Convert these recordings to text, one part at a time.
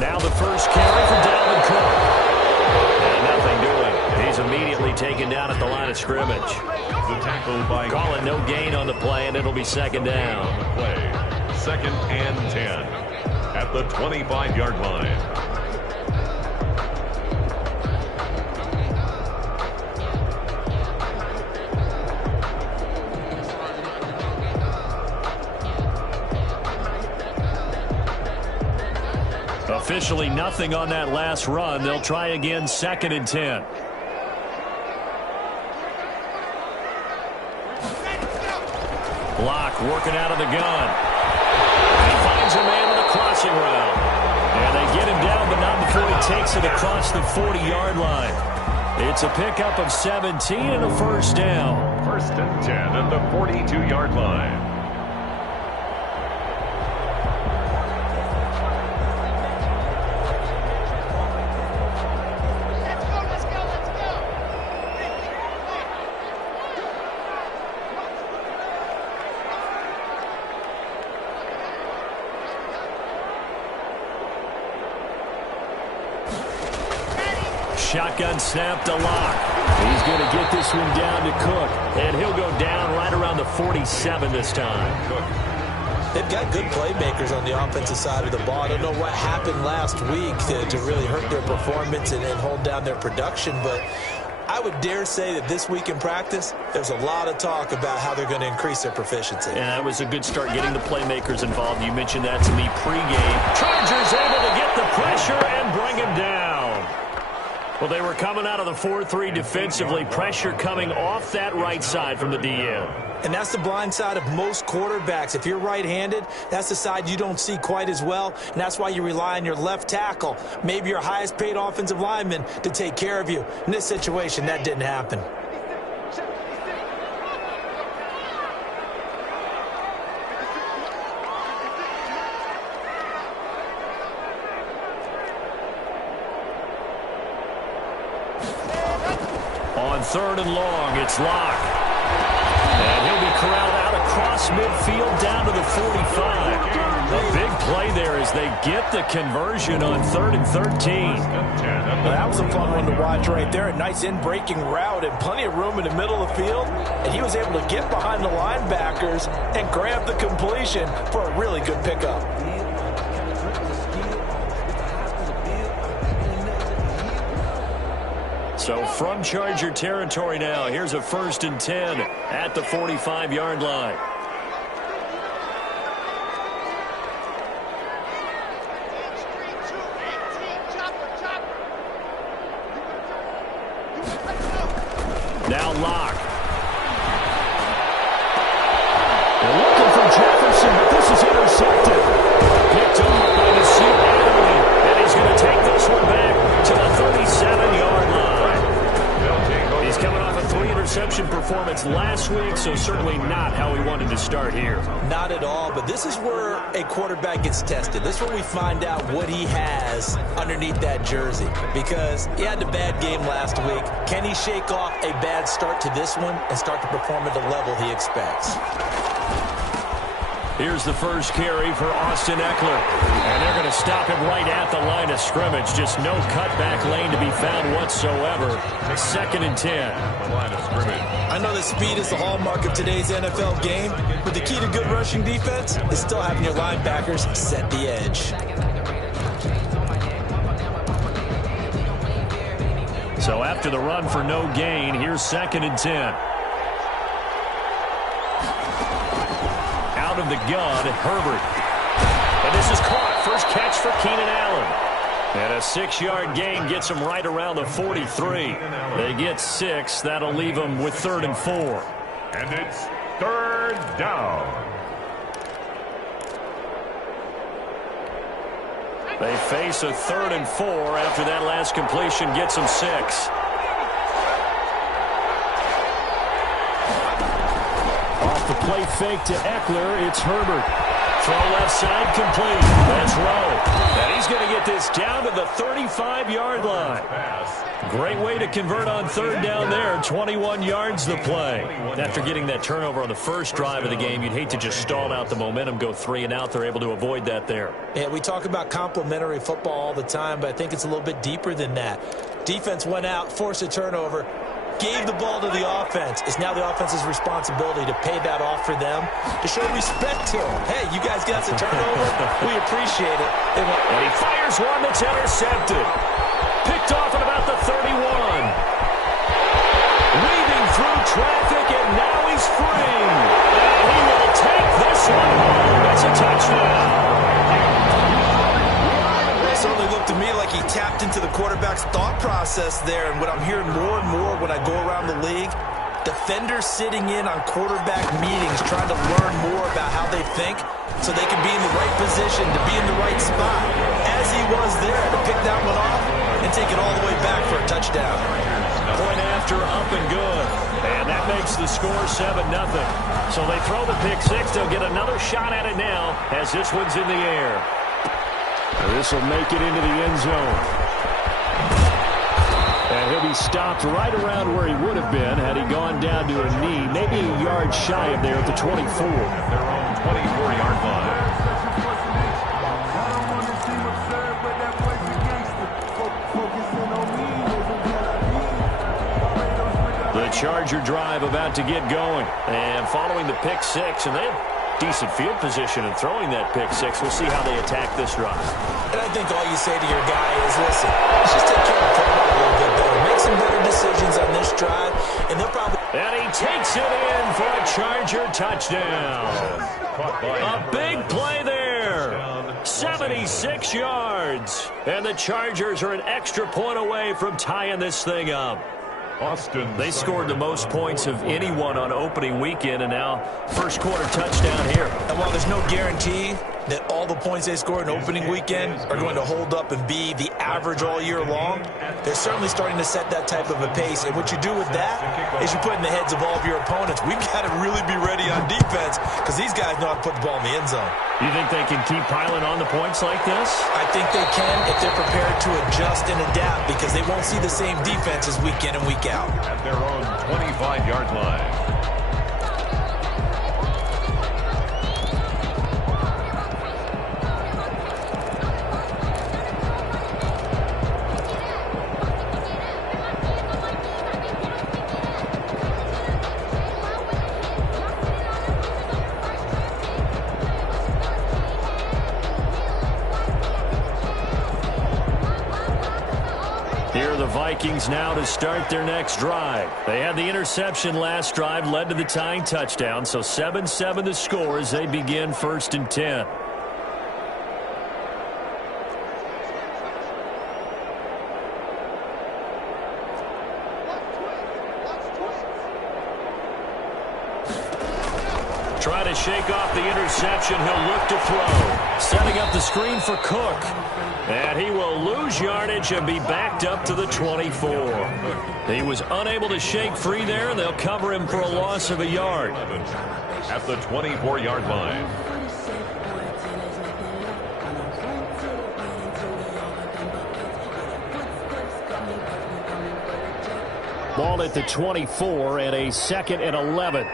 Now the first carry for Dalvin Cook. And nothing doing. He's immediately taken down at the line of scrimmage. The tackle by Calling no gain on the play, and it'll be second down. On the play, 2nd and 10 at the 25-yard line. Officially nothing on that last run. They'll try again, 2nd and 10. Block working out of the gun. He finds a man with a crossing route. And they get him down, but not before he takes it across the 40-yard line. It's a pickup of 17 and a first down. 1st and 10 at the 42-yard line. Shotgun snap to Lock. He's going to get this one down to Cook. And he'll go down right around the 47 this time. They've got good playmakers on the offensive side of the ball. I don't know what happened last week to really hurt their performance and hold down their production, but I would dare say that this week in practice, there's a lot of talk about how they're going to increase their proficiency. And that was a good start getting the playmakers involved. You mentioned that to me pregame. Chargers able to get the pressure and bring him down. Well, they were coming out of the 4-3 defensively. Pressure coming off that right side from the DN. And that's the blind side of most quarterbacks. If you're right-handed, that's the side you don't see quite as well, and that's why you rely on your left tackle, maybe your highest-paid offensive lineman, to take care of you. In this situation, that didn't happen. On 3rd and long, it's Lock. And he'll be corralled out across midfield down to the 45. A big play there as they get the conversion on 3rd and 13. Well, that was a fun one to watch right there. A nice in-breaking route and plenty of room in the middle of the field. And he was able to get behind the linebackers and grab the completion for a really good pickup. So from Charger territory now, here's a 1st and 10 at the 45-yard line. Now Lock. They're looking for Jefferson, but this is intercepted. Picked off by the Sioux Adderley, and he's going to take this one back to the 37-yard line. He's coming off a 3-interception performance last week, so certainly not how he wanted to start here. Not at all, but this is where a quarterback gets tested. This is where we find out what he has underneath that jersey, because he had a bad game last week. Can he shake off a bad start to this one and start to perform at the level he expects? Here's the first carry for Austin Eckler. And they're going to stop him right at the line of scrimmage. Just no cutback lane to be found whatsoever. 2nd and 10. The line of scrimmage. I know that speed is the hallmark of today's NFL game, but the key to good rushing defense is still having your linebackers set the edge. So after the run for no gain, here's 2nd and 10. Out of the gun, Herbert. And this is caught. First catch for Keenan Allen. And a 6-yard gain gets them right around the 43. They get 6. That'll leave them with 3rd and 4. And it's 3rd down. They face a 3rd and 4 after that last completion gets them 6. The play fake to Eckler. It's Herbert. Throw left side complete. That's Rowe. And he's going to get this this down to the 35-yard line. Great way to convert on third down there. 21 yards the play. After getting that turnover on the first drive of the game, you'd hate to just stall out the momentum, go 3 and out. They're able to avoid that there. Yeah, we talk about complementary football all the time, but I think it's a little bit deeper than that. Defense went out, forced a turnover, gave the ball to the offense. It's now the offense's responsibility to pay that off for them, to show respect to them. Hey, you guys got us a turnover. We appreciate it. And he fires one that's intercepted. Picked off at about the 31. Weaving through traffic, and now he's free. And he will take this one home. That's a touchdown. It certainly looked to me like he tapped into the quarterback's thought process there. And what I'm hearing more and more when I go around the league, defenders sitting in on quarterback meetings trying to learn more about how they think so they can be in the right position, to be in the right spot, as he was there, to pick that one off and take it all the way back for a touchdown. Point after, up and good. And that makes the score 7-0. So they throw the pick six. They'll get another shot at it now as this one's in the air. This will make it into the end zone. And he'll be stopped right around where he would have been had he gone down to a knee, maybe a yard shy of there at the 24. At their own 24-yard line. The Charger drive about to get going. And following the pick six, and they have decent field position in throwing that pick six. We'll see how they attack this drive. And I think all you say to your guy is, listen, let's just take care of the football a little bit better. Make some better decisions on this drive, and they'll probably... And he takes it in for a Charger touchdown. A big play there. 76 yards. And the Chargers are an extra point away from tying this thing up. They scored the most points of anyone on opening weekend, and now first quarter touchdown here. And while there's no guarantee that all the points they scored in opening weekend are going to hold up and be the average all year long, they're certainly starting to set that type of a pace. And what you do with that is you put in the heads of all of your opponents, we've got to really be ready on defense because these guys know how to put the ball in the end zone. You think they can keep piling on the points like this? I think they can if they're prepared to adjust and adapt, because they won't see the same defenses week in and week out. At their own 25-yard line. Here are the Vikings now to start their next drive. They had the interception last drive, led to the tying touchdown, so 7-7 the score as they begin 1st and 10. Try to shake off the interception. He'll look to throw. Setting up the screen for Cook. And he will lose yardage and be backed up to the 24. He was unable to shake free there, and they'll cover him for a loss of a yard. At the 24-yard line. Ball at the 24 and a 2nd and 11.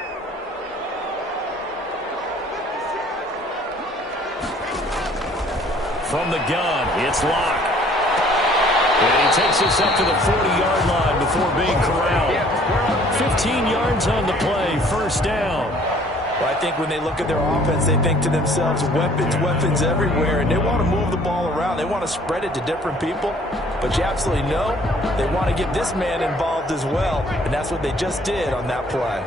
From the gun, it's Locke. And he takes us up to the 40-yard line before being corralled. 15 yards on the play, first down. Well, I think when they look at their offense, they think to themselves, weapons, weapons everywhere, and they want to move the ball around. They want to spread it to different people. But you absolutely know they want to get this man involved as well, and that's what they just did on that play.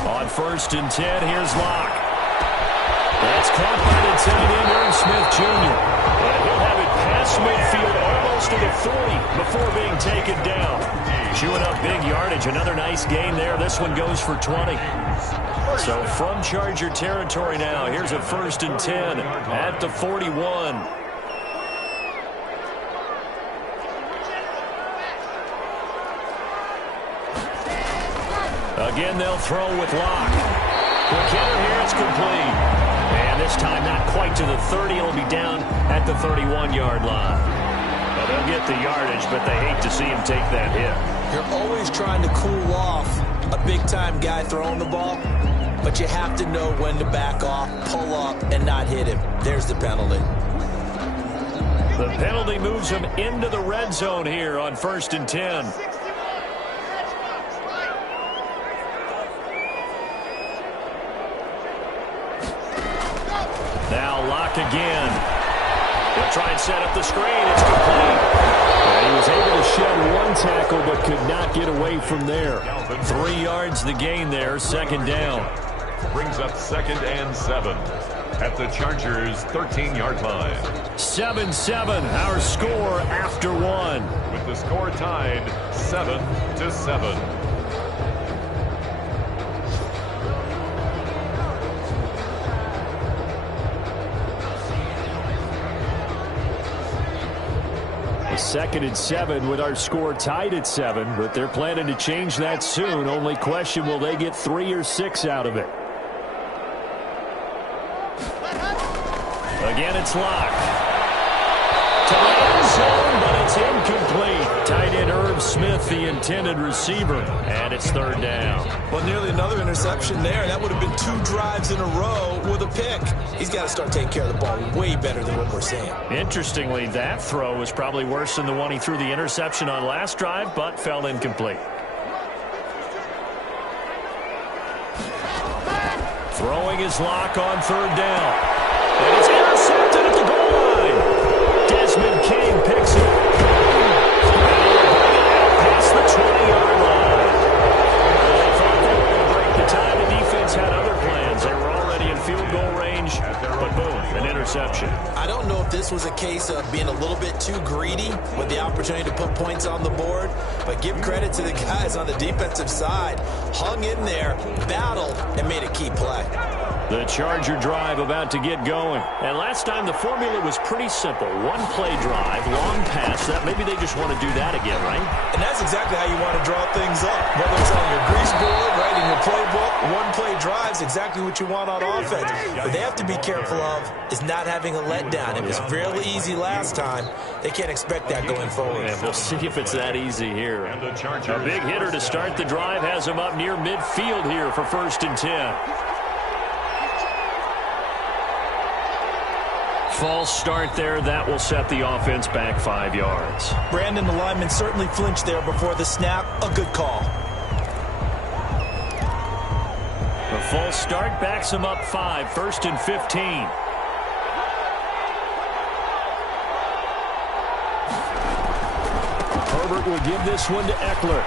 On 1st and 10, here's Locke. That's caught by the tight end, Aaron Smith Jr. And he'll have it past midfield, almost to the 40 before being taken down. Chewing up big yardage. Another nice gain there. This one goes for 20. So from Charger territory now, here's a 1st and 10 at the 41. Again, they'll throw with Locke. McKinnon here, it's complete. And this time not quite to the 30. It'll be down at the 31-yard line. Well, they'll get the yardage, but they hate to see him take that hit. You're always trying to cool off a big-time guy throwing the ball, but you have to know when to back off, pull up, and not hit him. There's the penalty. The penalty moves him into the red zone here on 1st and 10. Now Locke again. He'll try and set up the screen. It's complete. And he was able to shed one tackle but could not get away from there. 3 yards the gain there, 2nd down. Brings up 2nd and 7 at the Chargers' 13-yard line. 7-7, our score after 1. With the score tied 7-7. A 2nd and 7 with our score tied at 7, but they're planning to change that soon. Only question, will they get 3 or 6 out of it? Again, it's Locke. To the end zone, but it's incomplete. Tight end Irv Smith, the intended receiver, and it's 3rd down. Well, nearly another interception there. That would have been 2 drives in a row with a pick. He's got to start taking care of the ball way better than what we're seeing. Interestingly, that throw was probably worse than the one he threw the interception on last drive, but fell incomplete. Throwing his Locke on 3rd down. And it's intercepted at the goal line. Desmond King picks it. And he'll bring it out past the 20-yard line. They thought they were going to break the tie. The defense had other plans. They were already in field goal range, but boom, an interception. I don't know if this was a case of being a little bit too greedy with the opportunity to put points on the board, but give credit to the guys on the defensive side. Hung in there, battled, and made a key play. The Charger drive about to get going. And last time the formula was pretty simple. 1-play drive, long pass. That maybe they just want to do that again, right? And that's exactly how you want to draw things up. Whether it's on your grease board, right, in your playbook, 1-play drives, exactly what you want on offense. But they have to be careful of is not having a letdown. It was fairly easy last time. They can't expect that going forward. And we'll see if it's that easy here. A big hitter to start the drive has him up near midfield here for 1st and 10. False start there. That will set the offense back 5 yards. Brandon, the lineman, certainly flinched there before the snap. A good call. The false start backs him up 5, 1st and 15. Herbert will give this one to Eckler.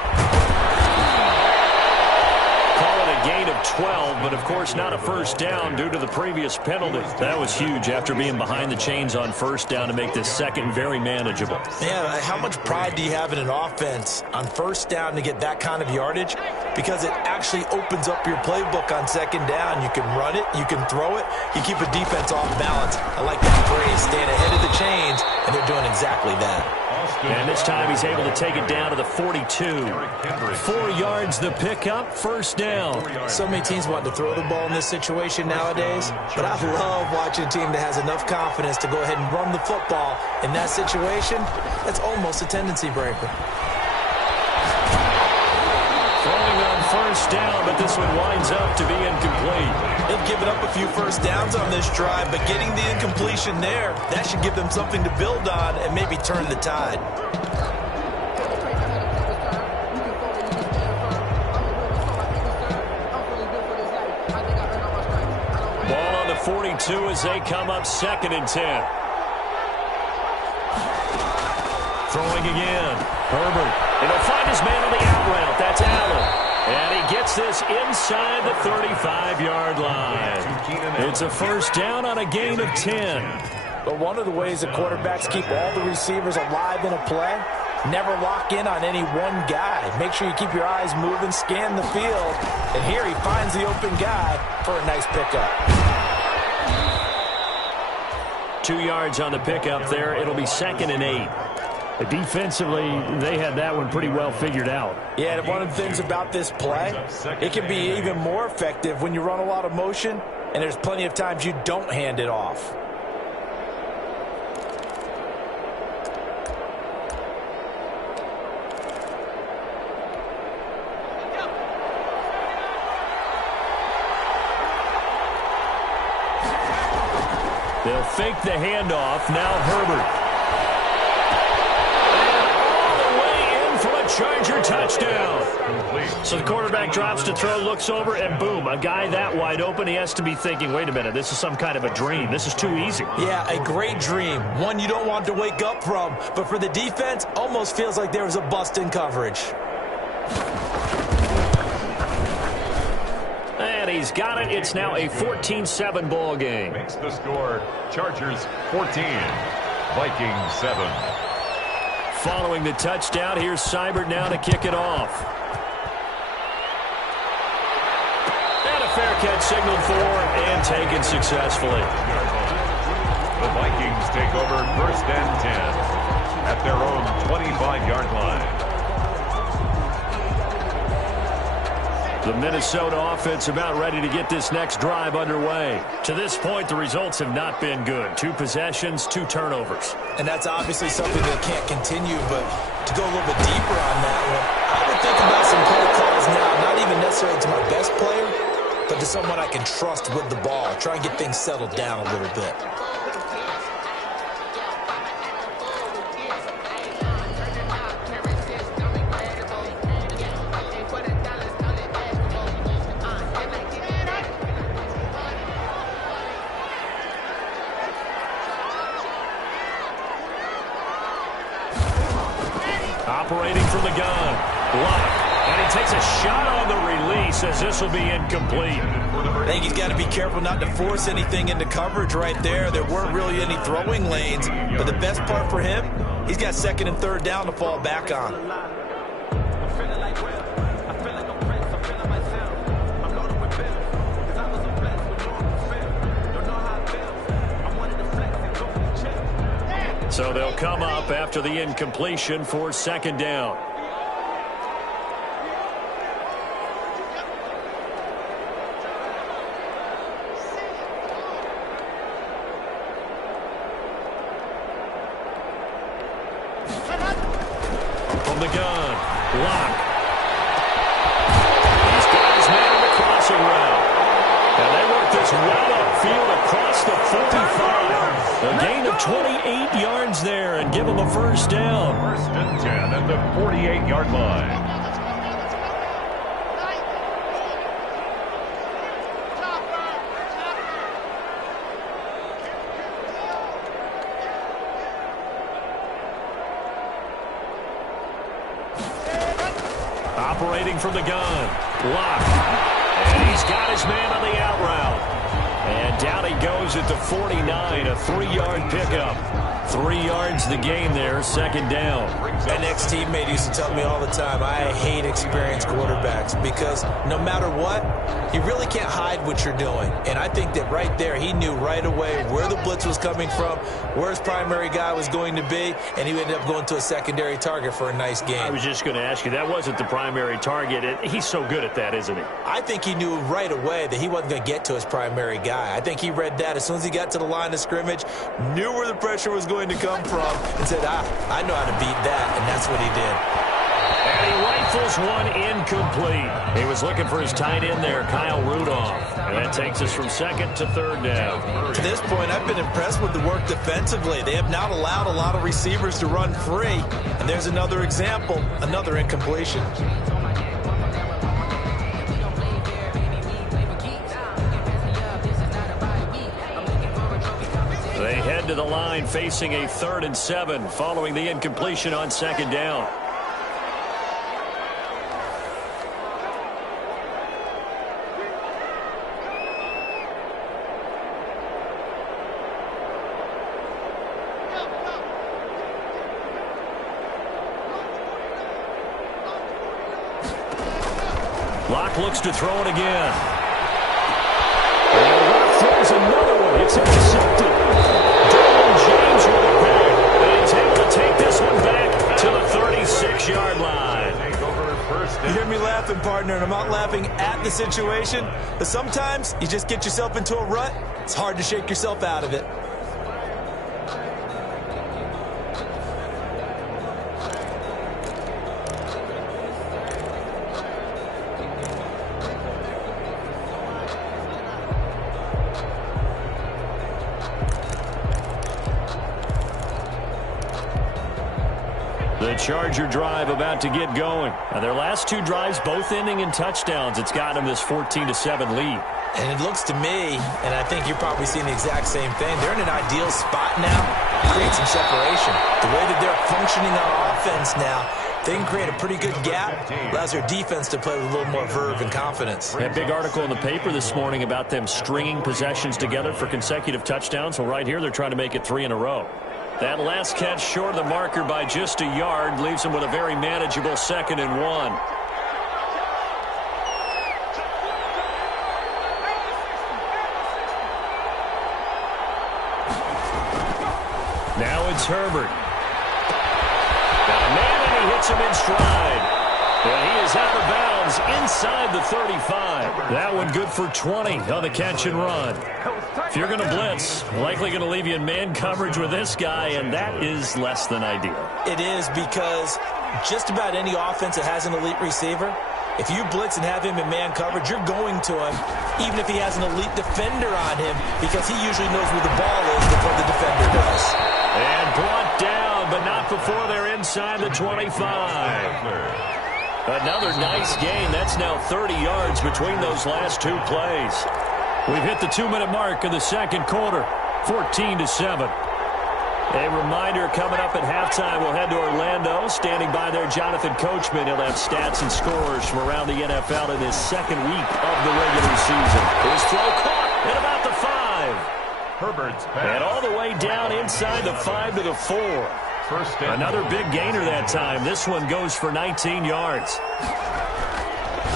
Gain of 12, but of course not a 1st down due to the previous penalty. That was huge after being behind the chains on 1st down to make this 2nd very manageable. Yeah, how much pride do you have in an offense on 1st down to get that kind of yardage? Because it actually opens up your playbook on 2nd down. You can run it, you can throw it, you keep a defense off balance. I like that phrase, staying ahead of the chains, and they're doing exactly that. And this time he's able to take it down to the 42. 4 yards the pickup, 1st down. So many teams want to throw the ball in this situation nowadays, but I love watching a team that has enough confidence to go ahead and run the football. In that situation, that's almost a tendency breaker. Throwing on 1st down, but this one winds up to be incomplete. They've given up a few 1st downs on this drive, but getting the incompletion there, that should give them something to build on and maybe turn the tide. Ball on the 42 as they come up 2nd and 10. Throwing again. Herbert. And he'll find his man on the out route. That's Allen. And he gets this inside the 35-yard line. It's a 1st down on a gain of 10. But one of the ways that quarterbacks keep all the receivers alive in a play, never lock in on any one guy. Make sure you keep your eyes moving, scan the field. And here he finds the open guy for a nice pickup. 2 yards on the pickup there. It'll be 2nd and 8. Defensively, they had that one pretty well figured out. Yeah, and one of the things about this play, it can be even more effective when you run a lot of motion, and there's plenty of times you don't hand it off. They'll fake the handoff. Now Herbert. Charger touchdown. So the quarterback drops to throw, looks over, and boom, a guy that wide open, he has to be thinking, wait a minute, this is some kind of a dream. This is too easy. Yeah, a great dream. One you don't want to wake up from. But for the defense, almost feels like there was a bust in coverage. And he's got it. It's now a 14-7 ball game. Makes the score Chargers 14, Vikings 7. Following the touchdown, here's Seibert now to kick it off. And a fair catch signaled for and taken successfully. The Vikings take over 1st and 10 at their own 25-yard line. The Minnesota offense about ready to get this next drive underway. To this point, the results have not been good. 2 possessions, 2 turnovers. And that's obviously something that can't continue, but to go a little bit deeper on that one, I would think about some play calls now, not even necessarily to my best player, but to someone I can trust with the ball. Try and get things settled down a little bit. Operating from the gun. Block. And he takes a shot on the release as this will be incomplete. I think he's got to be careful not to force anything into coverage right there. There weren't really any throwing lanes. But the best part for him, he's got 2nd and 3rd down to fall back on. So they'll come up after the incompletion for 2nd down. From the gun, Lock. He's got his man in the crossing route. And they work this well upfield across the 45. A gain of 28 yards there and give him a 1st down. 1st and 10 at the 48-yard line. Operating from the gun. Lock. And he's got his man on the out route. And down he goes at the 49, a 3-yard pickup. 3 yards the gain there, 2nd down. An ex-teammate used to tell me all the time, I hate experienced quarterbacks because no matter what, you really can't hide what you're doing. And I think that right there, he knew right away where the blitz was coming from, where his primary guy was going to be, and he ended up going to a secondary target for a nice game. I was just going to ask you, that wasn't the primary target. He's so good at that, isn't he? I think he knew right away that he wasn't going to get to his primary guy. I think he read that as soon as he got to the line of scrimmage, knew where the pressure was going to come from, and said, I know how to beat that, and that's what he did. And he rifles one incomplete. He was looking for his tight end there, Kyle Rudolph. And that takes us from 2nd to 3rd down. To this point, I've been impressed with the work defensively. They have not allowed a lot of receivers to run free. And there's another example, another incompletion. They head to the line facing a 3rd and 7 following the incompletion on 2nd down. Locke looks to throw it again. And Locke throws another one. It's intercepted. James with it back. And he's able to take this one back 6-yard line. You hear me laughing, partner, and I'm not laughing at the situation, but sometimes you just get yourself into a rut. It's hard to shake yourself out of it. The Charger drive about to get going. Now, their last 2 drives both ending in touchdowns. It's got them this 14-7 lead. And it looks to me, and I think you're probably seeing the exact same thing, they're in an ideal spot now to create some separation. The way that they're functioning on offense now, they can create a pretty good gap. Allows their defense to play with a little more verve and confidence. A big article in the paper this morning about them stringing possessions together for consecutive touchdowns. Well, right here, they're trying to make it 3 in a row. That last catch short of the marker by just a yard leaves them with a very manageable 2nd and 1. Now it's Herbert. Got a man, and he hits him in stride. And he is out of bounds inside the 35. That one good for 20 on the catch and run. If you're going to blitz, likely going to leave you in man coverage with this guy, and that is less than ideal. It is, because just about any offense that has an elite receiver, if you blitz and have him in man coverage, you're going to him, even if he has an elite defender on him, because he usually knows where the ball is before the defender does. And brought down, but not before they're inside the 25. Another nice gain. That's now 30 yards between those last 2 plays. We've hit the 2-minute mark of the second quarter, 14-7. A reminder coming up at halftime, we'll head to Orlando. Standing by there, Jonathan Coachman. He'll have stats and scores from around the NFL in his second week of the regular season. His throw caught at about the 5. Herbert's pass. And all the way down inside the 5 to the 4. Another big gainer that time. This one goes for 19 yards.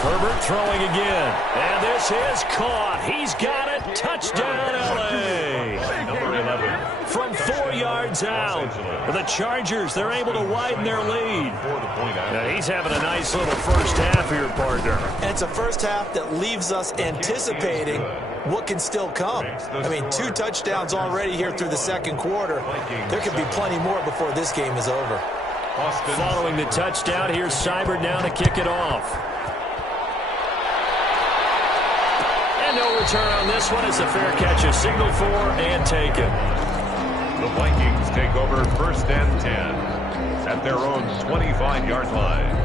Herbert throwing again. And this is caught. He's got it. Touchdown, L.A. Number 11. From 4 yards out. The Chargers, they're able to widen their lead. Now, he's having a nice little first half here, partner. And it's a first half that leaves us anticipating what can still come. I mean, 2 touchdowns already here through the second quarter. There could be plenty more before this game is over. Following the touchdown, here's Seibert now to kick it off. And no return on this one. It's a fair catch, a signal for and taken. The Vikings take over 1st and 10 at their own 25-yard line.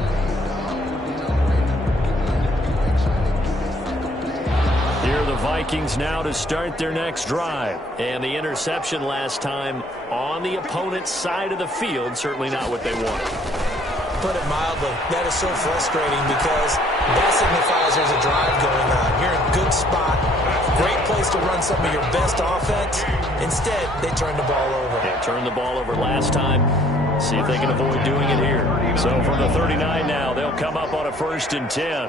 Here are the Vikings now to start their next drive. And the interception last time on the opponent's side of the field. Certainly not what they wanted. Put it mildly, that is so frustrating because that signifies there's a drive going on. You're in a good spot, great place to run some of your best offense. Instead, they turn the ball over. They turned the ball over last time. See if they can avoid doing it here. So from the 39 now, they'll come up on a 1st and 10.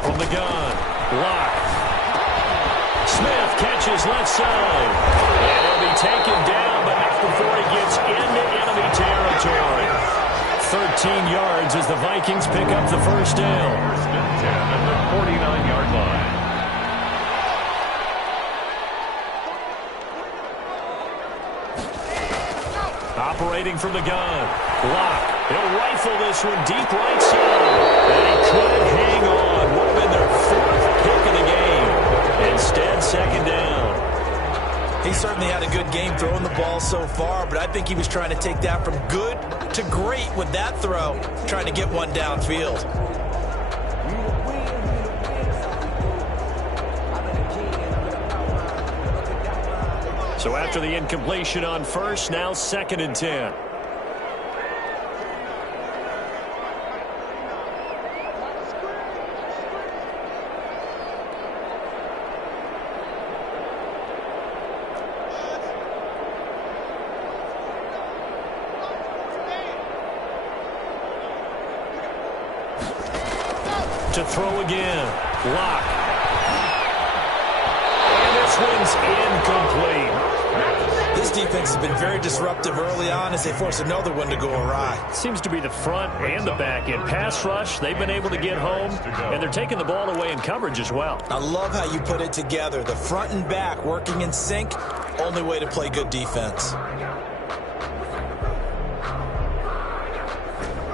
From the gun, Locke. Smith catches left side. And he'll be taken down, but not before he gets into enemy territory. 13 yards as the Vikings pick up the first down. 1st and 10 at the 49-yard line. Operating from the gun. Locke. He'll rifle this one deep right side. And he couldn't hang on. Would have been their 4th pick of the game. Instead, 2nd down. He certainly had a good game throwing the ball so far, but I think he was trying to take that from good to great with that throw, trying to get one downfield. So after the incompletion on 1st, now 2nd and 10. To throw again. Locke. And this this one's incomplete. This defense has been very disruptive early on as they force another one to go awry. Seems to be the front and the back end. Pass rush, they've been able to get home, and they're taking the ball away in coverage as well. I love how you put it together. The front and back working in sync, only way to play good defense.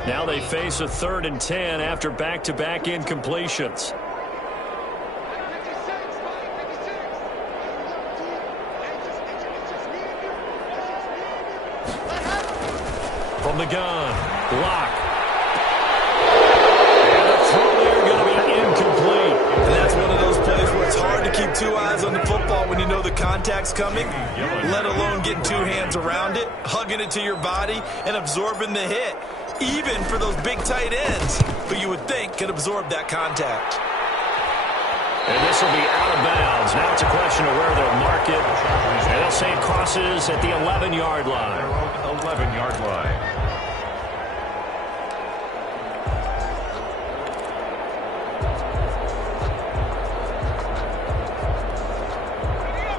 Now they face a 3rd and 10 after back-to-back incompletions. From the gun, block. And the throw there going to be incomplete. And that's one of those plays where it's hard to keep 2 eyes on the football when you know the contact's coming, let alone getting 2 hands around it, hugging it to your body, and absorbing the hit, even for those big tight ends who you would think could absorb that contact. And this will be out of bounds. Now it's a question of where they'll mark it. And they'll say it crosses at the 11-yard line. 11-yard line.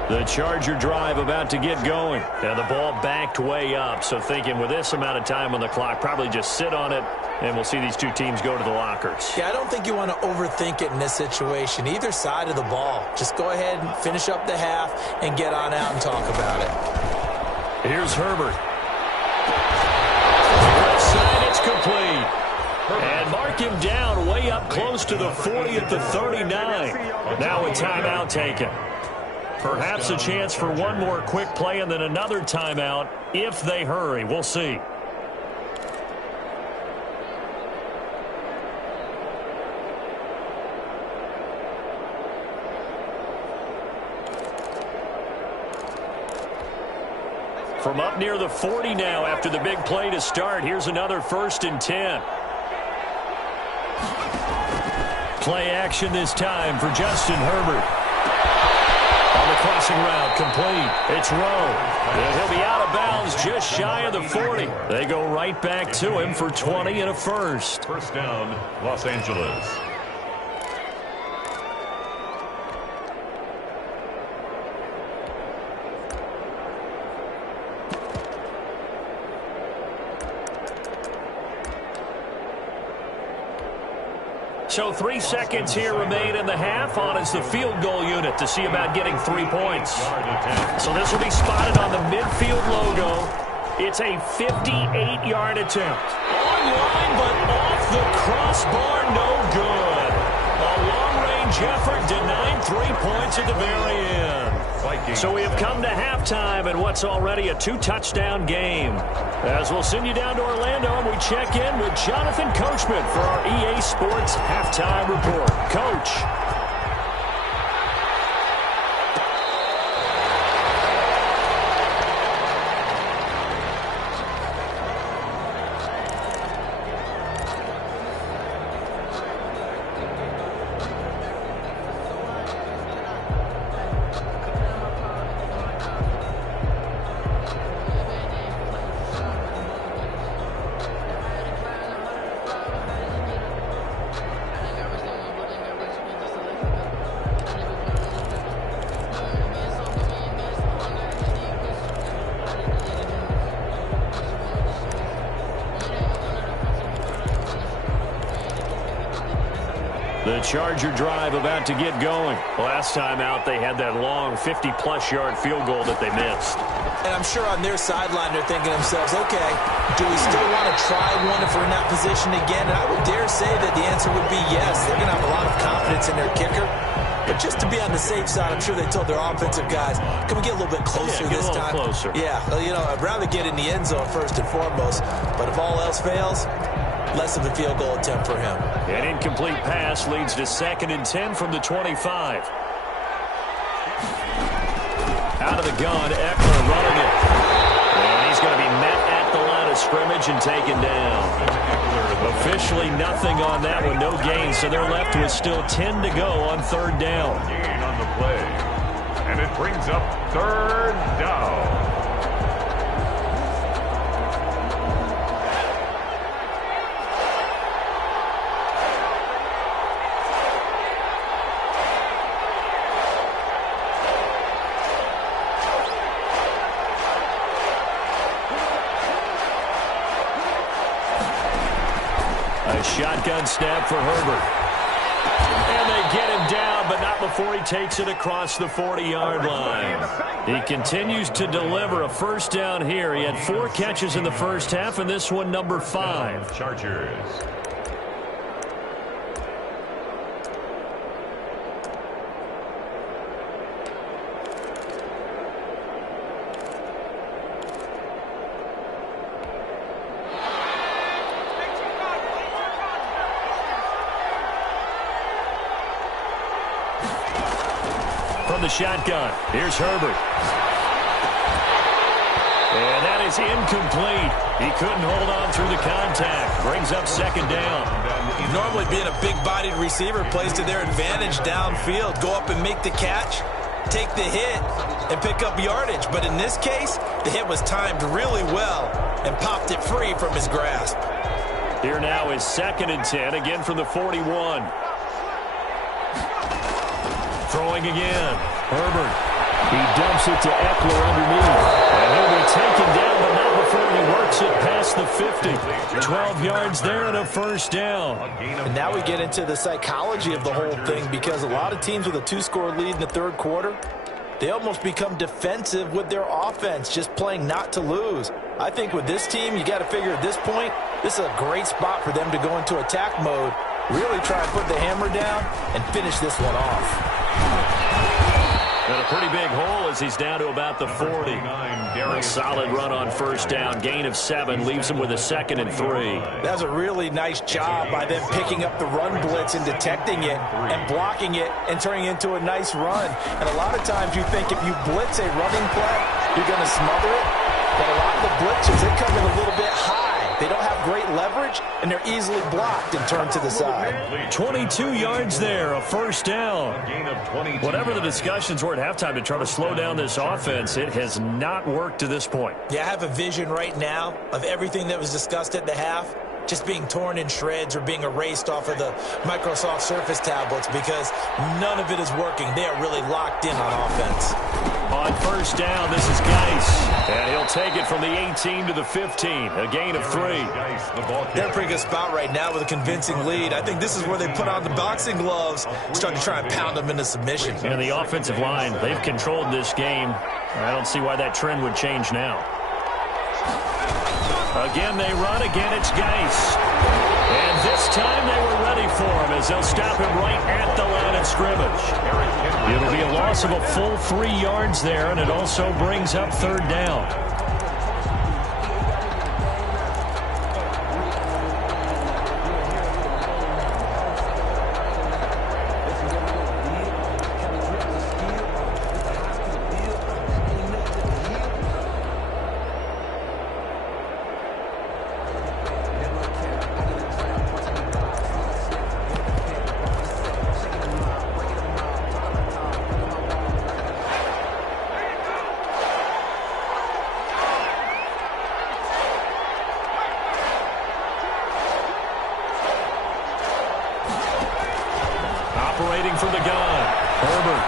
The Charger drive about to get going. And the ball backed way up. So thinking with this amount of time on the clock, probably just sit on it, and we'll see these two teams go to the lockers. Yeah, I don't think you want to overthink it in this situation. Either side of the ball. Just go ahead and finish up the half and get on out and talk about it. Here's Herbert. Left side, it's complete. And mark him down way up close to the 40 at the 39. Now a timeout taken. Perhaps a chance for one more quick play and then another timeout if they hurry. We'll see. From up near the 40 now after the big play to start. Here's another 1st and 10. Play action this time for Justin Herbert. On the crossing route, complete. It's Rowe. And he'll be out of bounds just shy of the 40. They go right back to him for 20 and a first. First down, Los Angeles. So 3 seconds here remain in the half. On is the field goal unit to see about getting 3 points. So this will be spotted on the midfield logo. It's a 58-yard attempt. Online, but off the crossbar, no good. A long-range effort denied 3 points at the very end. So we have come to halftime in what's already a 2-touchdown game. As we'll send you down to Orlando, and we check in with Jonathan Coachman for our EA Sports Halftime Report. Coach. The Charger drive about to get going. Last time out, they had that long 50-plus yard field goal that they missed. And I'm sure on their sideline they're thinking to themselves, okay, do we still want to try one if we're in that position again? And I would dare say that the answer would be yes. They're going to have a lot of confidence in their kicker. But just to be on the safe side, I'm sure they told their offensive guys, can we get a little bit closer this time? Closer. Yeah, well, you know, I'd rather get in the end zone first and foremost. But if all else fails, less of a field goal attempt for him. An incomplete pass leads to 2nd and 10 from the 25. Out of the gun, Eckler running it. And he's going to be met at the line of scrimmage and taken down. Officially nothing on that one, no gain, so they're left with still 10 to go on 3rd down. Gain on the play. And it brings up 3rd down. A shotgun snap for Herbert. And they get him down, but not before he takes it across the 40-yard line. He continues to deliver a first down here. He had 4 catches in the first half, and this one number 5. Chargers. From the shotgun, here's Herbert. And that is incomplete. He couldn't hold on through the contact. Brings up second down. Normally being a big-bodied receiver plays to their advantage downfield. Go up and make the catch, take the hit, and pick up yardage. But in this case, the hit was timed really well and popped it free from his grasp. Here now is 2nd and 10, again from the 41. Throwing again. Herbert. He dumps it to Eckler underneath. And he'll be taken down, but not before he works it past the 50. 12 yards there and a first down. And now we get into the psychology of the whole thing, because a lot of teams with a 2-score lead in the third quarter, they almost become defensive with their offense, just playing not to lose. I think with this team, you got to figure at this point, this is a great spot for them to go into attack mode, really try and put the hammer down and finish this one off. And a pretty big hole as he's down to about the 40. A solid run on first down. Gain of 7 leaves him with a 2nd and 3. That's a really nice job by them picking up the run blitz and detecting it and blocking it and turning it into a nice run. And a lot of times you think if you blitz a running play, you're going to smother it. But a lot of the blitzes, they come in a little bit high. They don't have great leverage, and they're easily blocked and turned to the side. 22 yards there, a first down. Whatever the discussions were at halftime to try to slow down this offense, it has not worked to this point. Yeah, I have a vision right now of everything that was discussed at the half just being torn in shreds or being erased off of the Microsoft Surface tablets, because none of it is working. They are really locked in on offense. On first down, this is Geis. And he'll take it from the 18 to the 15. A gain of 3. They're in a pretty good spot right now with a convincing lead. I think this is where they put on the boxing gloves, start to try and pound them into submission. And the offensive line, they've controlled this game. I don't see why that trend would change now. Again, they run. Again, it's Geis. And this time they were ready for him as they'll stop him right at the line of scrimmage. It'll be a loss of a full 3 yards there, and it also brings up third down. Operating from the gun, Herbert.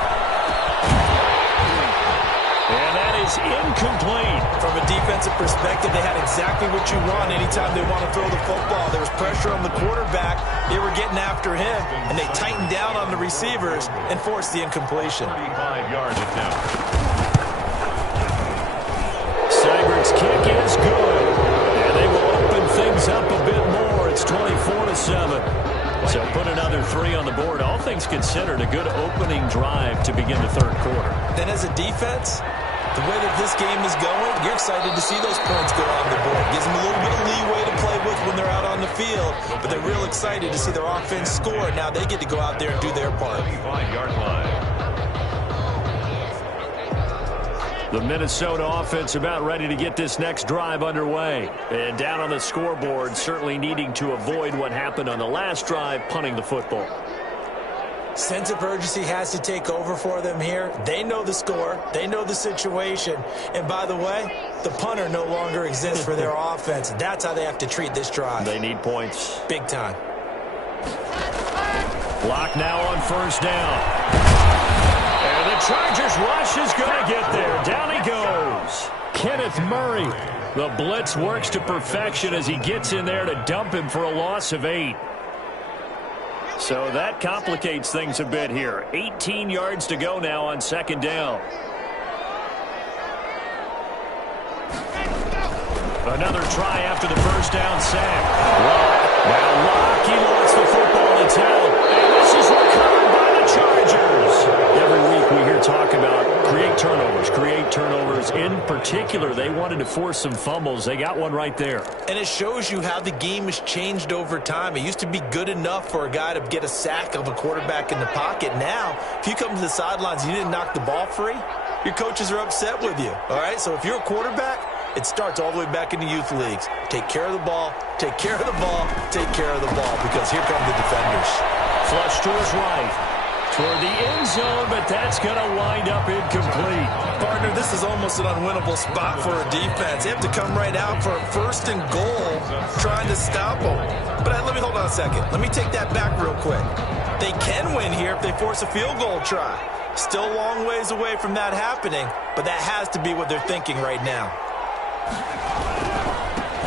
And that is incomplete. From a defensive perspective, they had exactly what you want anytime they want to throw the football. There was pressure on the quarterback. They were getting after him, and they tightened down on the receivers and forced the incompletion. 35-yard attempt. Seibert's kick is good. And they will open things up a bit more. It's 24-7. So put another 3 on the board. All things considered, a good opening drive to begin the third quarter. Then as a defense, the way that this game is going, you're excited to see those points go on the board. Gives them a little bit of leeway to play with when they're out on the field, but they're real excited to see their offense score. Now they get to go out there and do their part. 35-yard line. The Minnesota offense about ready to get this next drive underway. And down on the scoreboard, certainly needing to avoid what happened on the last drive, punting the football. Sense of urgency has to take over for them here. They know the score. They know the situation. And by the way, the punter no longer exists for their offense. That's how they have to treat this drive. They need points. Big time. Block now on first down. And the Chargers rush is going to get there. Down he goes. Kenneth Murray. The blitz works to perfection as he gets in there to dump him for a loss of 8. So that complicates things a bit here. 18 yards to go now on second down. Another try after the first down sack. Now Locke, he lost the football and it's held. And this is recovered by the Chargers. Every week we hear talk about create turnovers. In particular, they wanted to force some fumbles. They got one right there. And it shows you how the game has changed over time. It used to be good enough for a guy to get a sack of a quarterback in the pocket. Now, if you come to the sidelines and you didn't knock the ball free, your coaches are upset with you. All right, so if you're a quarterback, it starts all the way back in the youth leagues. Take care of the ball, take care of the ball, take care of the ball, because here come the defenders. Flush to his right. Toward the end zone, but that's going to wind up incomplete. Partner, this is almost an unwinnable spot for a defense. They have to come right out for a first and goal trying to stop them. But let me hold on a second. Let me take that back real quick. They can win here if they force a field goal try. Still a long ways away from that happening, but that has to be what they're thinking right now.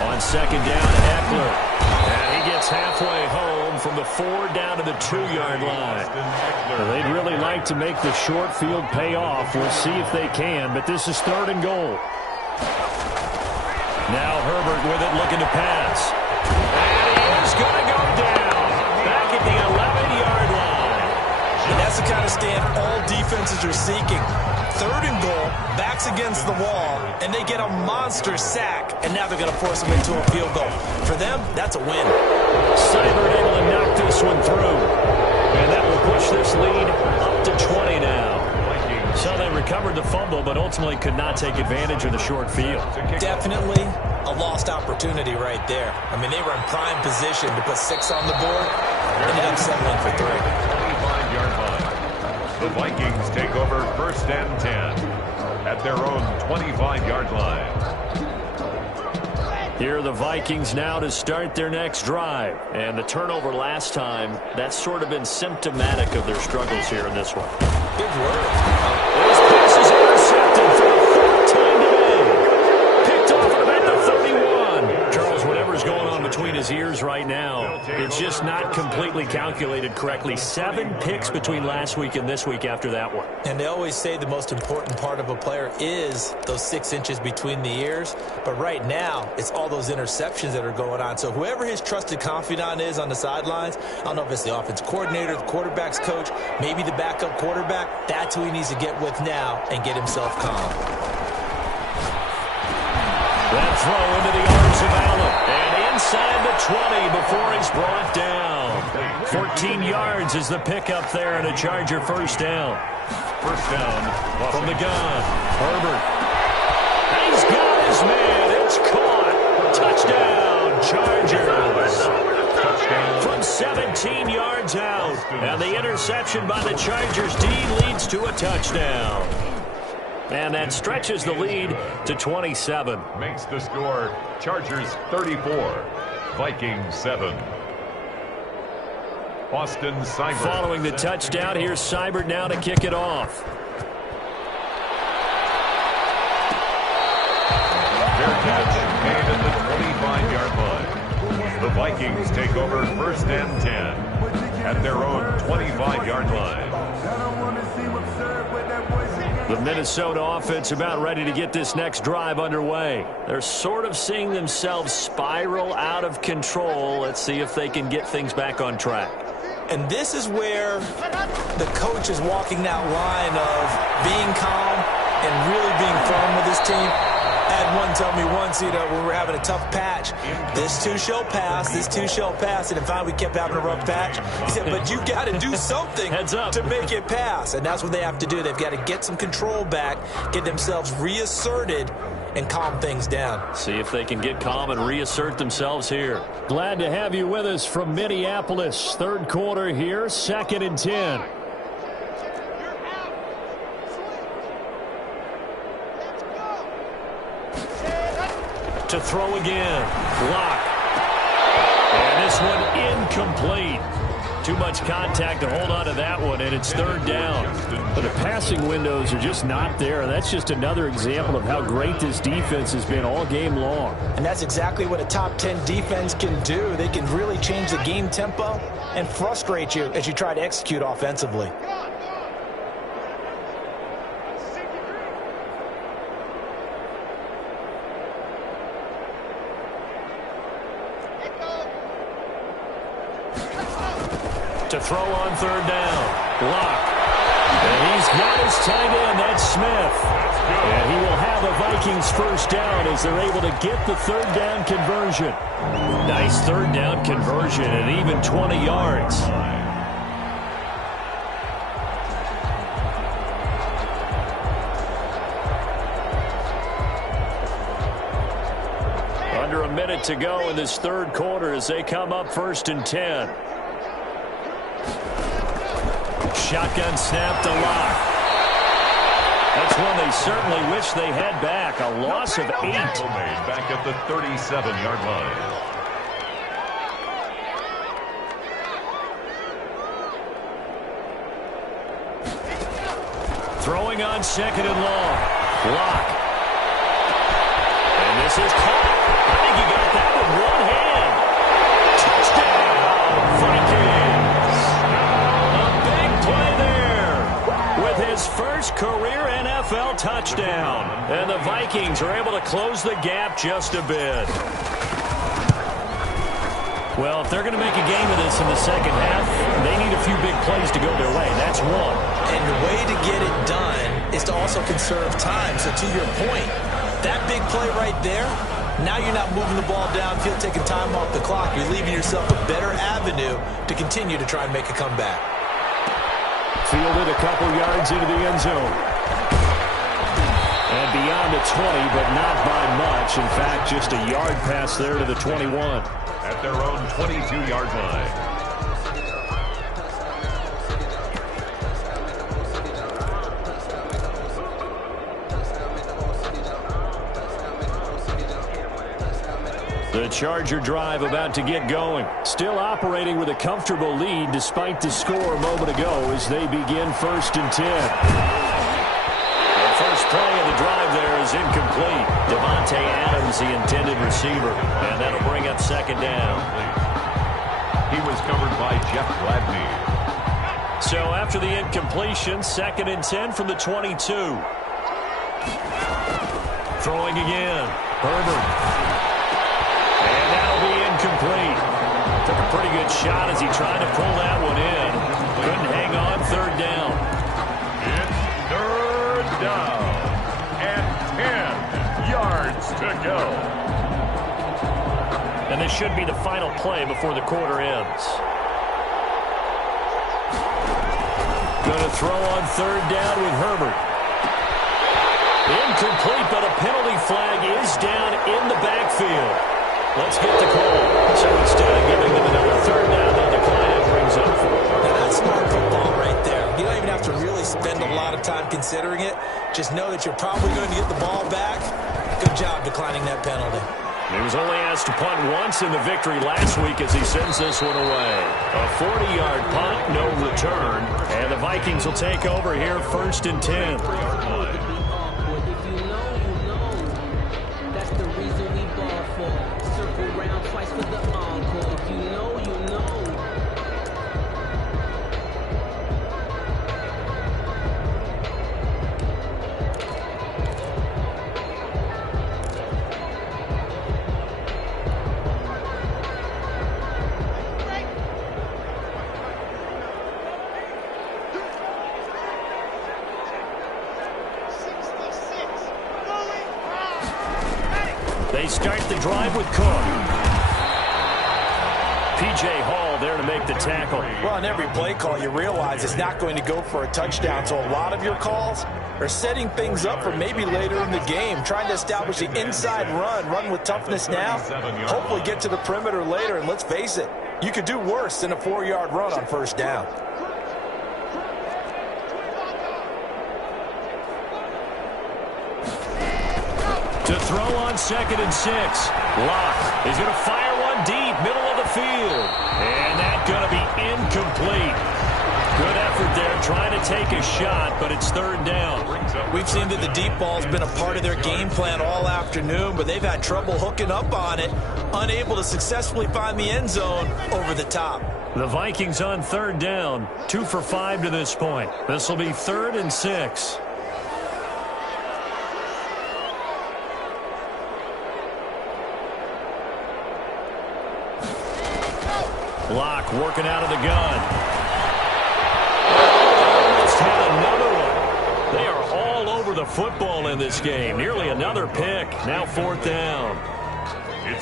On second down, Eckler. And he gets halfway home from the 4 down to the 2-yard line. They'd really like to make the short field pay off. We'll see if they can, but this is 3rd and goal. Now Herbert with it, looking to pass. And he is going to go down. Back at the 11-yard line. And that's the kind of stand all defenses are seeking. 3rd and goal, backs against the wall, and they get a monster sack, and now they're going to force them into a field goal. For them, that's a win. Seibert able to knock this one through. And that will push this lead up to 20 now. So they recovered the fumble, but ultimately could not take advantage of the short field. Definitely a lost opportunity right there. I mean, they were in prime position to put 6 on the board. Ended up settling for 3. 25-yard line. The Vikings take over 1st and 10 at their own 25-yard line. Here are the Vikings now to start their next drive. And the turnover last time, that's sort of been symptomatic of their struggles here in this one. Big word. This pass is intercepted for the 3rd time today. Picked off at about the 31. Charles, whatever's going on between his ears right now, it's just not completely calculated correctly. 7 picks between last week and this week after that one. And they always say the most important part of a player is those 6 inches between the ears. But right now, it's all those interceptions that are going on. So whoever his trusted confidant is on the sidelines, I don't know if it's the offense coordinator, the quarterback's coach, maybe the backup quarterback, that's who he needs to get with now and get himself calm. That throw into the arms of Allen. And inside the 20 before he's brought down. 14 yards is the pickup there and a Charger first down. First down from the gun. Herbert. And he's got his man. It's caught. Touchdown, Chargers. touchdown. From 17 yards out. And the interception by the Chargers D leads to a touchdown. And that stretches the lead to 27. Makes the score Chargers 34, Vikings 7. Austin Seibert. Following the touchdown, here's Seibert now to kick it off. Fair catch made at the 25-yard line. The Vikings take over first and 10 at their own 25-yard line. The Minnesota offense about ready to get this next drive underway. They're sort of seeing themselves spiral out of control. Let's see if they can get things back on track. And this is where the coach is walking that line of being calm and really being firm with his team. I had one tell me once, when we were having a tough patch, this too shall pass, this too shall pass. And finally we kept having a rough patch. He said, but you got to do something to make it pass. And that's what they have to do. They've got to get some control back, get themselves reasserted, and calm things down. See if they can get calm and reassert themselves here. Glad to have you with us from Minneapolis. Third quarter here, 2nd and 10. To throw again. Block. And this one incomplete. Too much contact to hold on to that one, and it's third down. But the passing windows are just not there, and that's just another example of how great this defense has been all game long. And that's exactly what a top 10 defense can do. They can really change the game tempo and frustrate you as you try to execute offensively. To throw on third down. Block. And he's got his tight end. That's Smith. And he will have the Vikings first down as they're able to get the third down conversion. Nice third down conversion and even 20 yards. Under a minute to go in this third quarter as they come up first and 10. Shotgun snap to Lock. That's one they certainly wish they had back. A loss of 8. Back at the 37-yard line. Throwing on second and long. Lock. And this is caught. I think he got that with one hand. Touchdown, Vikings. A big play there with his first career NFL touchdown. And the Vikings are able to close the gap just a bit. Well, if they're going to make a game of this in the second half, they need a few big plays to go their way. That's one. And the way to get it done is to also conserve time. So to your point, that big play right there, now you're not moving the ball downfield, taking time off the clock. You're leaving yourself a better avenue to continue to try and make a comeback. Fielded a couple yards into the end zone. And beyond the 20, but not by much. In fact, just a yard pass there to the 21. At their own 22-yard line. The Charger drive about to get going. Still operating with a comfortable lead despite the score a moment ago as they begin first and 10. The first play of the drive there is incomplete. Devontae Adams, the intended receiver, and that'll bring up second down. He was covered by Jeff Gladney. So after the incompletion, second and 10 from the 22. Throwing again. Herbert. And that'll be incomplete. Took a pretty good shot as he tried to pull that one in. Couldn't hang on, third down. It's third down. And 10 yards to go. And this should be the final play before the quarter ends. Going to throw on third down with Herbert. Incomplete, but a penalty flag is down in the backfield. Let's get the call. So instead of giving them another third down, they'll decline it, brings up 4. Now that's smart football right there. You don't even have to really spend a lot of time considering it. Just know that you're probably going to get the ball back. Good job declining that penalty. He was only asked to punt once in the victory last week as he sends this one away. A 40-yard punt, no return. And the Vikings will take over here first and 10. They start the drive with Cook. P.J. Hall there to make the tackle. Well, on every play call, you realize it's not going to go for a touchdown. So a lot of your calls are setting things up for maybe later in the game, trying to establish the inside run with toughness now, hopefully get to the perimeter later. And let's face it, you could do worse than a 4-yard run on first down. To throw on second and 6. Lock is going to fire one deep, middle of the field. And that's going to be incomplete. complete. Good effort there, trying to take a shot, but it's third down. We've seen that the deep ball's been a part of their game plan all afternoon, but they've had trouble hooking up on it, unable to successfully find the end zone over the top. The Vikings on third down, 2 for 5 to this point. This will be 3rd and 6. Locke working out of the gun. Almost had another one. They are all over the football in this game. Nearly another pick. Now 4th down.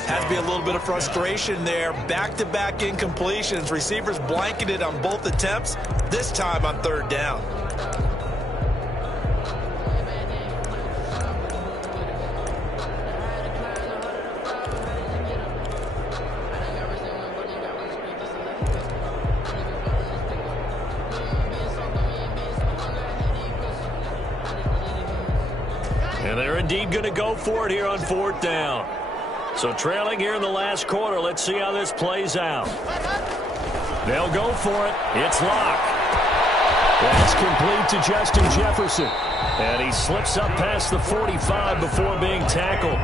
Has to be a little bit of frustration there. Back-to-back incompletions. Receivers blanketed on both attempts, this time on 3rd down. And they're indeed going to go for it here on 4th down. So trailing here in the last quarter. Let's see how this plays out. They'll go for it. It's Locke. That's complete to Justin Jefferson. And he slips up past the 45 before being tackled.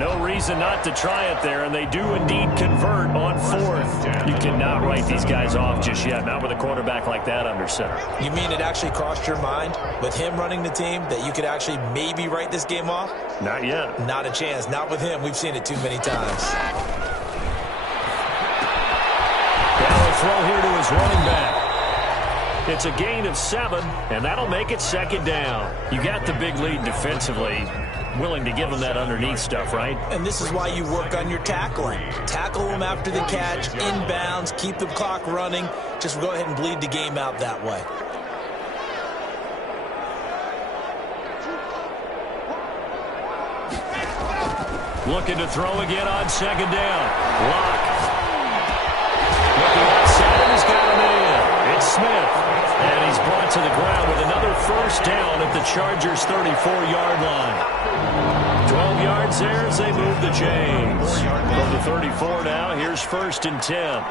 No reason not to try it there, and they do indeed convert on 4th. You cannot write these guys off just yet, not with a quarterback like that under center. You mean it actually crossed your mind with him running the team that you could actually maybe write this game off? Not yet. Not a chance. Not with him. We've seen it too many times. Now a throw here to his running back. It's a gain of 7, and that'll make it 2nd down. You got the big lead defensively. Willing to give them that underneath stuff, right? And this is why you work on your tackling. Tackle them after the catch, inbounds, keep the clock running. Just go ahead and bleed the game out that way. Looking to throw again on 2nd down. Locke. Looking outside, he's got a man. It's Smith. And he's brought to the ground with another 1st down at the Chargers' 34-yard line. 12 yards there as they move the chains. From the 34 now, here's 1st and 10.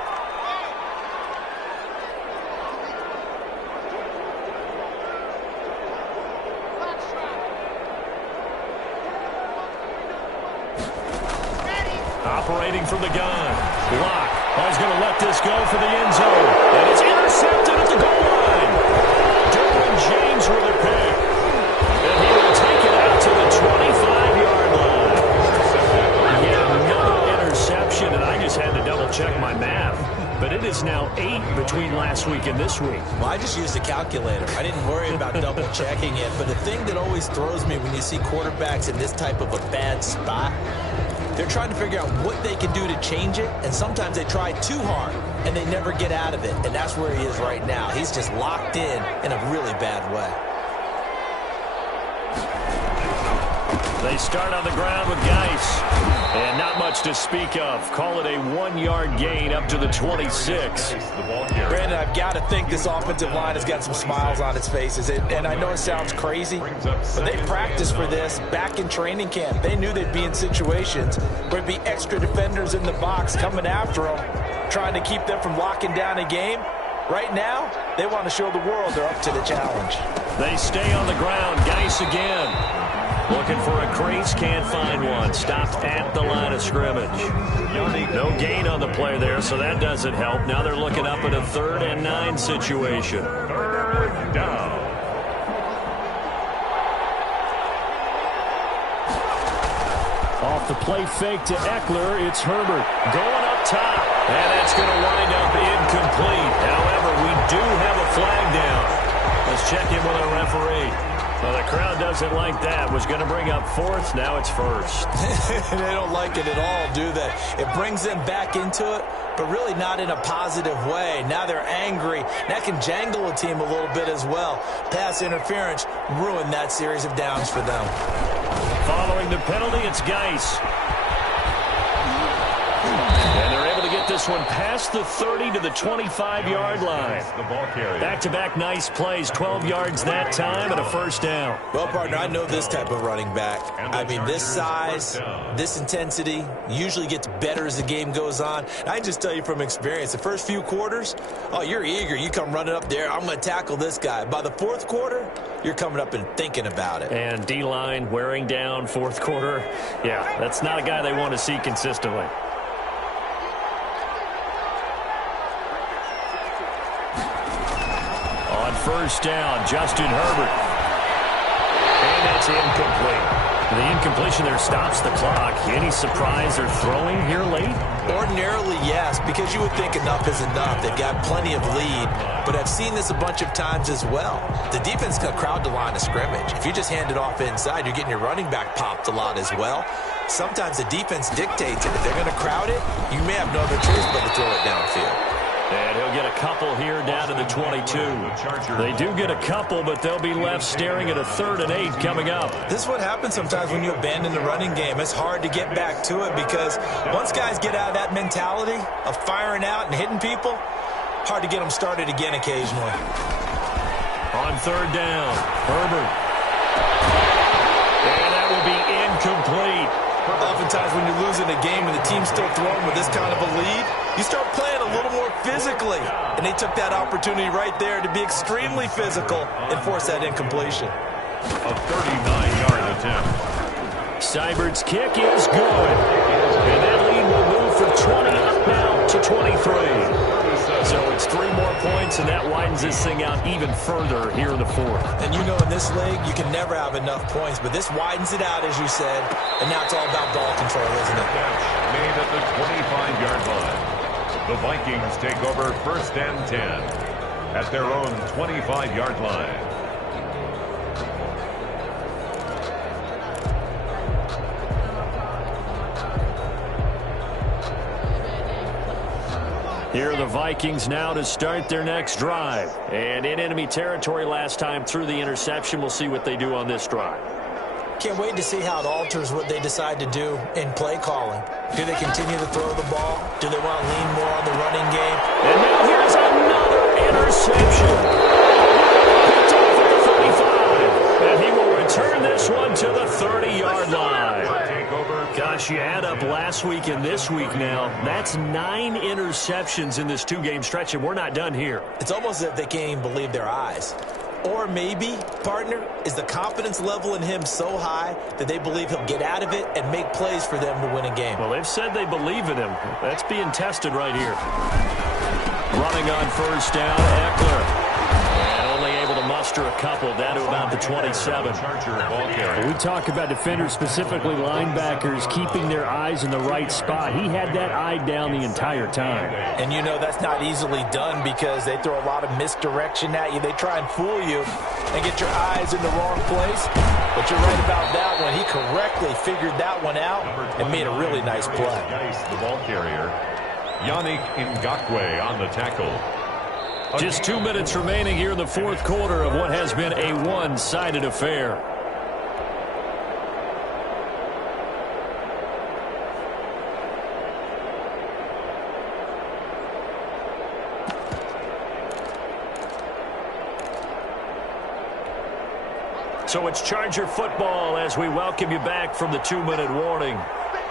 Operating from the gun. Locke. He's going to let this go for the end zone. And it's intercepted at the goal line. Derwin James with a pick. And he will take it out to the 25-yard line. Yeah, another interception, and I just had to double-check my math. But it is now 8 between last week and this week. Well, I just used a calculator. I didn't worry about double-checking it. But the thing that always throws me when you see quarterbacks in this type of a bad spot, they're trying to figure out what they can do to change it, and sometimes they try too hard, and they never get out of it, and that's where he is right now. He's just locked in a really bad way. They start on the ground with Geis, and not much to speak of. Call it a 1-yard gain up to the 26. Brandon, I've got to think this offensive line has got some smiles on its faces. And I know it sounds crazy, but they practiced for this back in training camp. They knew they'd be in situations where there'd be extra defenders in the box coming after them, trying to keep them from locking down a game. Right now, they want to show the world they're up to the challenge. They stay on the ground. Geis again. Looking for a crease, can't find one. Stopped at the line of scrimmage. No gain on the play there, so that doesn't help. Now they're looking up at a 3rd and 9 situation. 3rd down. Off the play fake to Eckler, it's Herbert going up top. And that's going to wind up incomplete. However, we do have a flag down. Let's check in with our referee. Well, the crowd doesn't like that. Was going to bring up 4th. Now it's 1st. They don't like it at all, do they? It brings them back into it, but really not in a positive way. Now they're angry. That can jangle a team a little bit as well. Pass interference ruined that series of downs for them. Following the penalty, it's Geis. And they're able to get this one past the 30 to the 25-yard line. The ball carrier. Back-to-back nice plays, 12 yards that time and a first down. Well, partner, I know this type of running back. I mean, this size, this intensity usually gets better as the game goes on. I can just tell you from experience, the first few quarters, oh, you're eager. You come running up there, I'm going to tackle this guy. By the fourth quarter, you're coming up and thinking about it. And D-line wearing down fourth quarter. Yeah, that's not a guy they want to see consistently. On first down, Justin Herbert. And that's incomplete. The incompletion there stops the clock. Any surprise they're throwing here late? Ordinarily, yes, because you would think enough is enough. They've got plenty of lead, but I've seen this a bunch of times as well. The defense can crowd the line of scrimmage. If you just hand it off inside, you're getting your running back popped a lot as well. Sometimes the defense dictates it. If they're going to crowd it, you may have no other choice but to throw it downfield. And he'll get a couple here down to the 22. They do get a couple, but they'll be left staring at a 3rd and 8 coming up. This is what happens sometimes when you abandon the running game. It's hard to get back to it because once guys get out of that mentality of firing out and hitting people, hard to get them started again occasionally. On 3rd down, Herbert. And that will be incomplete. Oftentimes when you're losing a game and the team's still throwing with this kind of a lead, you start playing a little more physically. And they took that opportunity right there to be extremely physical and force that incompletion. A 39-yard attempt. Seibert's kick is good. And that lead will move from 20 up now to 23. So it's 3 more points, and that widens this thing out even further here in the 4th. And you know in this league, you can never have enough points, but this widens it out, as you said, and now it's all about ball control, isn't it? Catch made at the 25-yard line. The Vikings take over 1st and 10 at their own 25-yard line. Here are the Vikings now to start their next drive. And in enemy territory last time through the interception. We'll see what they do on this drive. Can't wait to see how it alters what they decide to do in play calling. Do they continue to throw the ball? Do they want to lean more on the running game? And now here's another interception. Picked off at the 35. And he will return this one to the 30-yard line. Gosh, you add up last week and this week now. That's 9 interceptions in this 2-game stretch, and we're not done here. It's almost as if they can't even believe their eyes. Or maybe, partner, is the confidence level in him so high that they believe he'll get out of it and make plays for them to win a game. Well, they've said they believe in him. That's being tested right here. Running on first down, Eckler. And only able to muster a couple down to about the 27. We talk about defenders, specifically linebackers, keeping their eyes in the right spot. He had that eye down the entire time. And you know that's not easily done because they throw a lot of misdirection at you. They try and fool you and get your eyes in the wrong place. But you're right about that one. He correctly figured that one out and made a really nice play. The ball carrier, Yannick Ngakoue on the tackle. Just 2 minutes remaining here in the 4th quarter of what has been a one-sided affair. So it's Charger football as we welcome you back from the 2-minute warning.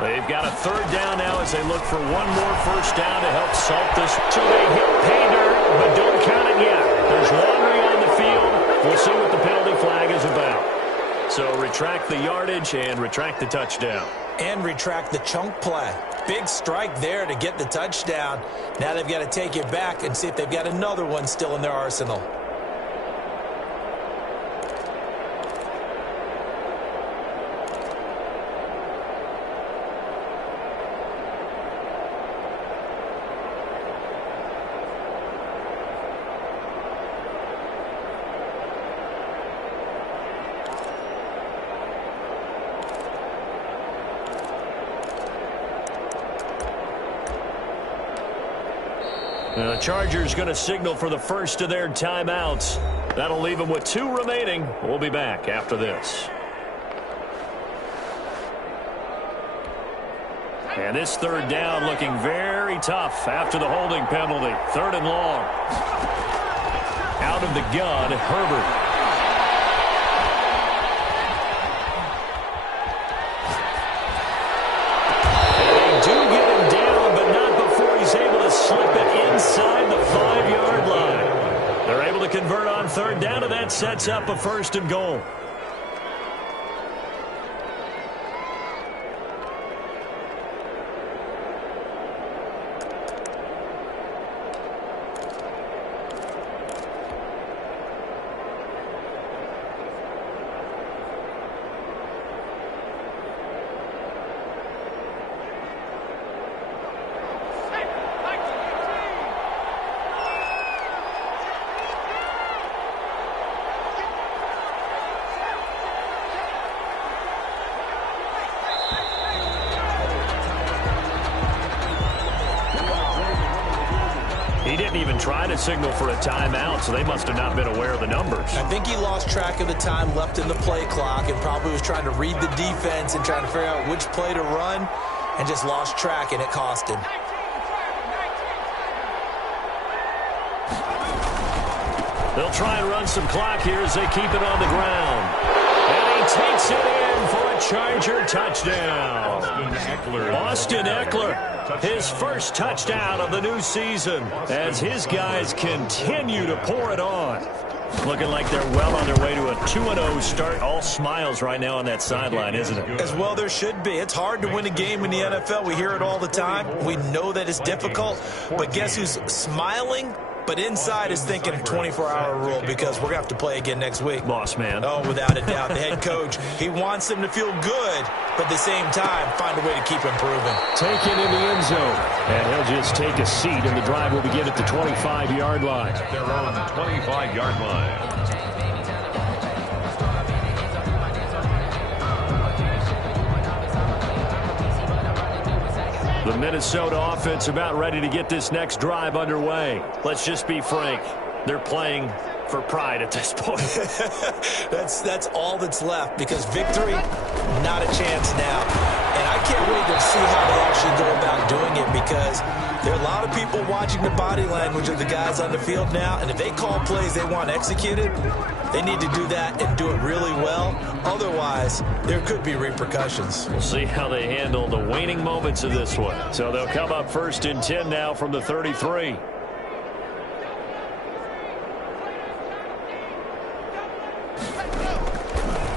They've got a 3rd down now as they look for one more first down to help salt this. So they hit pay dirt, but don't count it yet. There's laundry on the field. We'll see what the penalty flag is about. So retract the yardage and retract the touchdown. And retract the chunk play. Big strike there to get the touchdown. Now they've got to take it back and see if they've got another one still in their arsenal. The Chargers going to signal for the first of their timeouts. That'll leave them with 2 remaining. We'll be back after this. And this third down looking very tough after the holding penalty. 3rd and long. Out of the gun, Herbert. Slip it inside the 5-yard line. They're able to convert on 3rd down, and that sets up a 1st and goal. He didn't even try to signal for a timeout, so they must have not been aware of the numbers. I think he lost track of the time left in the play clock and probably was trying to read the defense and trying to figure out which play to run and just lost track, and it cost him. They'll try and run some clock here as they keep it on the ground. And he takes it in for a Charger touchdown. Austin Eckler. His first touchdown of the new season as his guys continue to pour it on. Looking like they're well on their way to a 2-0 start. All smiles right now on that sideline, isn't it? As well there should be. It's hard to win a game in the NFL. We hear it all the time. We know that it's difficult. But guess who's smiling? But inside is thinking 24-hour rule because we're going to have to play again next week. Boss man. Oh, without a doubt. The head coach, he wants them to feel good, but at the same time, find a way to keep improving. Taken in the end zone. And he'll just take a seat, and the drive will begin at the 25-yard line. Their own 25-yard line. The Minnesota offense about ready to get this next drive underway. Let's just be frank. They're playing for pride at this point. That's all that's left because victory, not a chance now. And I can't wait to see how they actually go about doing it because there are a lot of people watching the body language of the guys on the field now, and if they call plays they want executed, they need to do that and do it really well. Otherwise, there could be repercussions. We'll see how they handle the waning moments of this one. So they'll come up 1st and 10 now from the 33.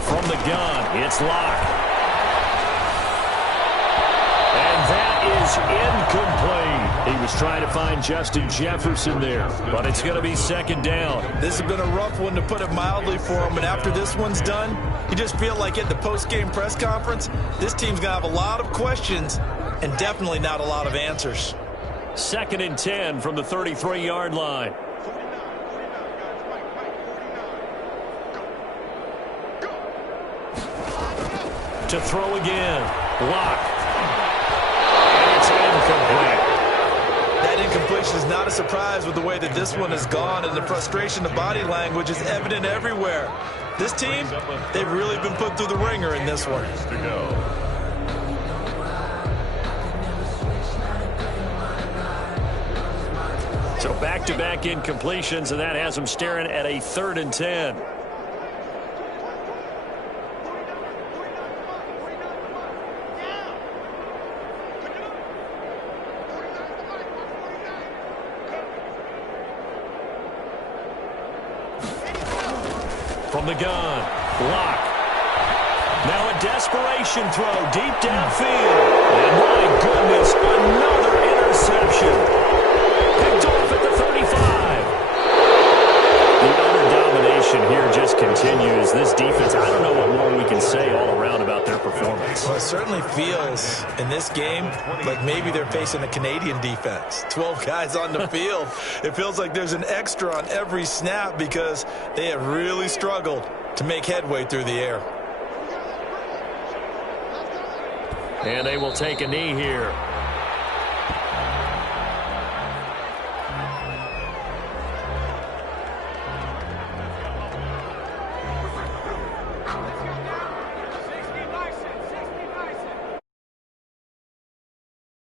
From the gun, it's Locke. And that is incomplete. He was trying to find Justin Jefferson there, but it's going to be 2nd down. This has been a rough one, to put it mildly, for him. And after this one's done, you just feel like at the post-game press conference, this team's going to have a lot of questions and definitely not a lot of answers. 2nd and 10 from the 33-yard line. To throw again. Locke. And it's incomplete. That incompletion is not a surprise with the way that this one has gone, and the frustration, the body language is evident everywhere. This team, they've really been put through the ringer in this one. To go. So back-to-back incompletions, and that has them staring at a 3rd and 10. From the gun, Locke. Now a desperation throw deep downfield. And my goodness, another interception. Picked off at the 35. The utter domination here just continues. This defense, I don't know what more we can say all around about their performance. Well, it certainly feels in this game like maybe they're facing a Canadian defense. 12 guys on the field. It feels like there's an extra on every snap because they have really struggled to make headway through the air. And they will take a knee here.